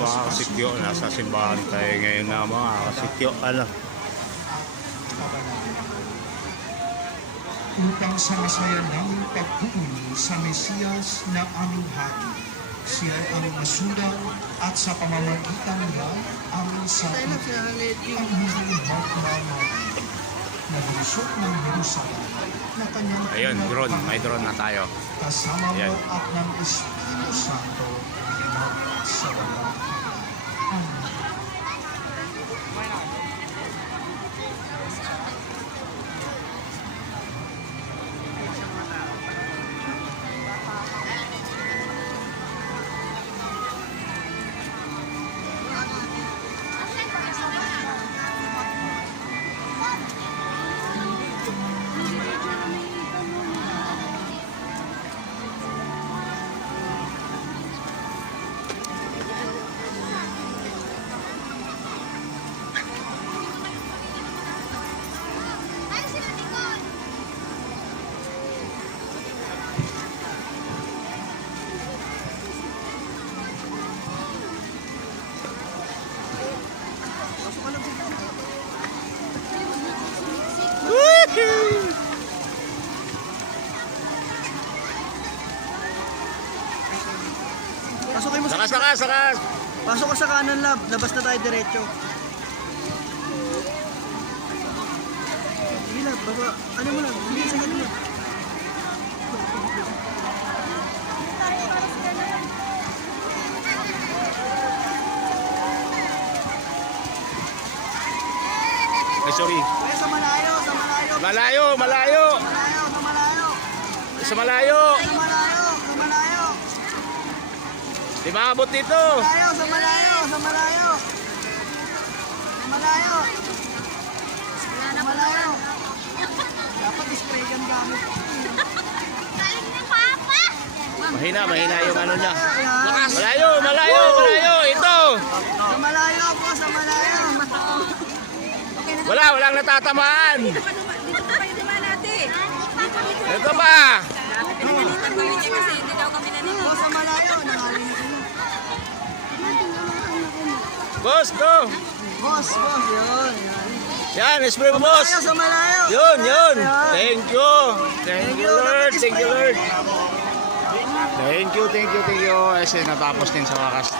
mga kasityo, nasa simbahan tayo ngayon na mga kasityo. Upang sa masaya naming pagpupuli sa Mesiyas na aming hari. Siya ay aming masulang at sa pamamagitan niya aming sakit ang hindi magmamali. Naglusot ng Jerusalem na kanyang Ayun, drone. May drone na tayo. kasama mo Ayan. at ng Espiritu Santo sa walang hanggan. Amen. Pasok mo Sakas! Pasok ka sa kanan, lab. Labas na tayo diretso. Sige, lab. Baba. Ano mo lang? Sige, sige mo. Ay, sorry. Kaya sa malayo, sa malayo. Malayo! Sa malayo, sa malayo. Sa malayo! Sa malayo, sa malayo. Di maabot dito! Malayo, sa malayo, sa malayo. Sa malayo. Sa malayo. Dapat spray gun gamit. Galing ni Papa! Mahina yung ano niya. Lakas. Malayo! Ito! Sa malayo po, sa malayo. Walang natatamaan! Dito pa kayo dumaan natin. Ito pa! Pinagalitan kami niya kasi hindi daw kami Po, naninig. sa malayo. Nakalinig ko na. Boss, go! Boss, yun. Yan, spray mo, boss! Malayo, sa malayo. Yun! Ayan. Thank you, Lord! Thank you. Kasi natapos din sa wakas.